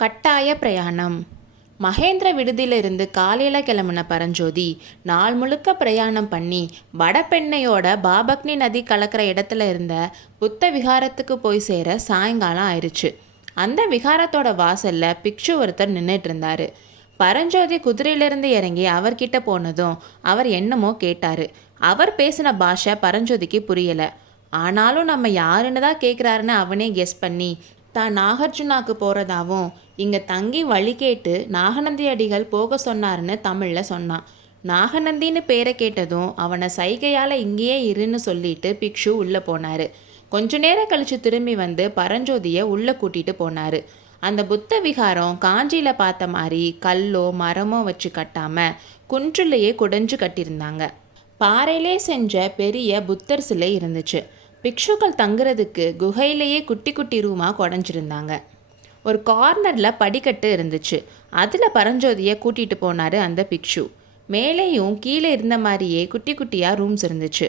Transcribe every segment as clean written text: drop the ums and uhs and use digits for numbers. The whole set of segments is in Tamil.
கட்டாய பிரயாணம். மகேந்திர விடுதியிலிருந்து காலையில் கிளம்புன பரஞ்சோதி நாள் முழுக்க பிரயாணம் பண்ணி வடபெண்ணையோட பாபக்னி நதி கலக்கிற இடத்துல இருந்த புத்த விகாரத்துக்கு போய் சேர சாயங்காலம் ஆயிடுச்சு. அந்த விகாரத்தோட வாசல்ல பிக்ஷு ஒருத்தர் நின்றுட்டு இருந்தாரு. பரஞ்சோதி குதிரையிலிருந்து இறங்கி அவர்கிட்ட போனதும் அவர் என்னமோ கேட்டாரு. அவர் பேசின பாஷை பரஞ்சோதிக்கு புரியல. ஆனாலும் நம்ம யாருன்னு தான் கேட்குறாருன்னு அவனே கெஸ் பண்ணி தான் நாகார்ஜுனாக்கு போகிறதாவும் இங்கே தங்கி வழி கேட்டு நாகநந்தி அடிகள் போக சொன்னாருன்னு தமிழில் சொன்னான். நாகநந்தின்னு பேரை கேட்டதும் அவனை சைகையால் இங்கேயே இருன்னு சொல்லிட்டு பிக்ஷு உள்ளே போனார். கொஞ்ச நேரம் கழித்து திரும்பி வந்து பரஞ்சோதியை உள்ளே கூட்டிகிட்டு போனார். அந்த புத்த விகாரம் காஞ்சியில் பார்த்த மாதிரி கல்லோ மரமோ வச்சு கட்டாமல் குன்றுலையே குடைஞ்சு கட்டியிருந்தாங்க. பாறையிலே செஞ்ச பெரிய புத்தர் சிலை இருந்துச்சு. பிக்ஷுக்கள் தங்குறதுக்கு குகையிலேயே குட்டி குட்டி ரூமாக குடஞ்சிருந்தாங்க. ஒரு கார்னரில் படிக்கட்டு இருந்துச்சு. அதில் பரஞ்சோதியை கூட்டிகிட்டு போனார் அந்த பிக்ஷு. மேலேயும் கீழே இருந்த மாதிரியே குட்டி குட்டியாக ரூம்ஸ் இருந்துச்சு.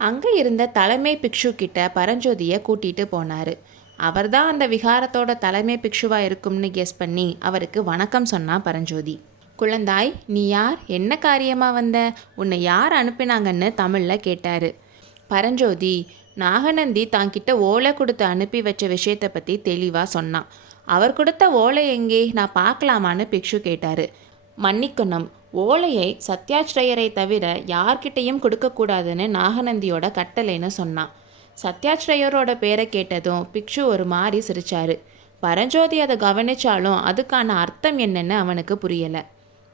அங்கே இருந்த தலைமை பிக்ஷு கிட்ட பரஞ்சோதியை கூட்டிகிட்டு போனார். அவர் தான் அந்த விகாரத்தோட தலைமை பிக்ஷுவாக இருக்கும்னு கெஸ் பண்ணி அவருக்கு வணக்கம் சொன்னான் பரஞ்சோதி. குழந்தாய், நீ யார், என்ன காரியமாக வந்த, உன்னை யார் அனுப்பினாங்கன்னு தமிழில் கேட்டார். பரஞ்சோதி நாகநந்தி தான்கிட்ட ஓலை கொடுத்து அனுப்பி வச்ச விஷயத்தை பற்றி தெளிவாக சொன்னான். அவர் கொடுத்த ஓலை எங்கே, நான் பார்க்கலாமான்னு பிக்ஷு கேட்டார். மன்னிக்கணும், ஓலையை சத்யாச்ரயரை தவிர யார்கிட்டையும் கொடுக்கக்கூடாதுன்னு நாகநந்தியோட கட்டளைன்னு சொன்னான். சத்யாச்ரயரோட பேரை கேட்டதும் பிக்ஷு ஒரு மாதிரி சிரிச்சாரு. பரஞ்சோதி அதை கவனிச்சாலும் அதுக்கான அர்த்தம் என்னன்னு அவனுக்கு புரியலை.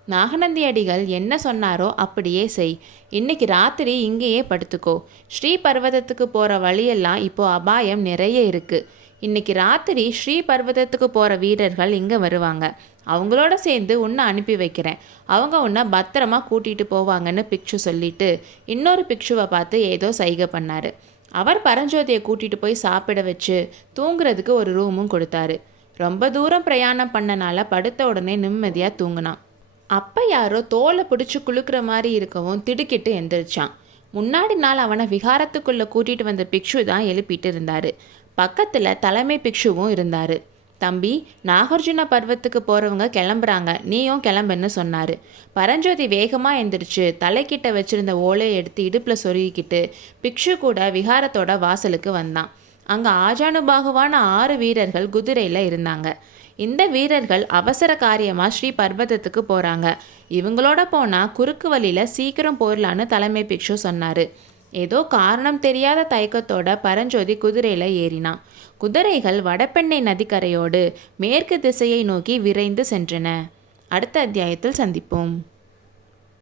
நாகநந்தி அடிகள் என்ன சொன்னாரோ அப்படியே செய். இன்னைக்கு ராத்திரி இங்கேயே படுத்துக்கோ. ஸ்ரீ பர்வதத்துக்கு போகிற வழியெல்லாம் இப்போது அபாயம் நிறைய இருக்குது. இன்னைக்கு ராத்திரி ஸ்ரீ பர்வதத்துக்கு போகிற வீரர்கள் இங்கே வருவாங்க. அவங்களோட சேர்ந்து உன்னை அனுப்பி வைக்கிறேன். அவங்க உன்னை பத்திரமா கூட்டிகிட்டு போவாங்கன்னு பிக்ஷு சொல்லிட்டு இன்னொரு பிக்ஷுவை பார்த்து ஏதோ சைகை பண்ணார். அவர் பரஞ்சோதியை கூட்டிகிட்டு போய் சாப்பிட வச்சு தூங்குறதுக்கு ஒரு ரூமும் கொடுத்தாரு. ரொம்ப தூரம் பிரயாணம் பண்ணனால படுத்த உடனே நிம்மதியாக தூங்கினான். அப்போ யாரோ தோலை பிடிச்சி குலுக்கிற மாதிரி இருக்கவும் திடுக்கிட்டு எந்திரிச்சான். முன்னாடி நாள் அவனை விகாரத்துக்குள்ளே கூட்டிகிட்டு வந்த பிக்ஷு தான் எழுப்பிட்டு இருந்தார். பக்கத்தில் தலைமை பிக்ஷுவும் இருந்தார். தம்பி, நாகார்ஜுன பர்வத்துக்கு போகிறவங்க கிளம்புறாங்க, நீயும் கிளம்புன்னு சொன்னார். பரஞ்சோதி வேகமாக எந்திரிச்சு தலைக்கிட்ட வச்சுருந்த ஓலையை எடுத்து இடுப்பில் சொருகிக்கிட்டு பிக்ஷு கூட விகாரத்தோட வாசலுக்கு வந்தான். அங்கே ஆஜானுபாகுவான 6 வீரர்கள் குதிரையில் இருந்தாங்க. இந்த வீரர்கள் அவசர காரியமாக ஸ்ரீ பர்வதத்துக்கு போகிறாங்க. இவங்களோட போனால் குறுக்கு வழியில் சீக்கிரம் போயிடலான்னு தலைமை பிக்ஷு சொன்னார். ஏதோ காரணம் தெரியாத தயக்கத்தோட பரஞ்சோதி குதிரையில் ஏறினான். குதிரைகள் வடபெண்ணை நதிக்கரையோடு மேற்கு திசையை நோக்கி விரைந்து சென்றன. அடுத்த அத்தியாயத்தில் சந்திப்போம்.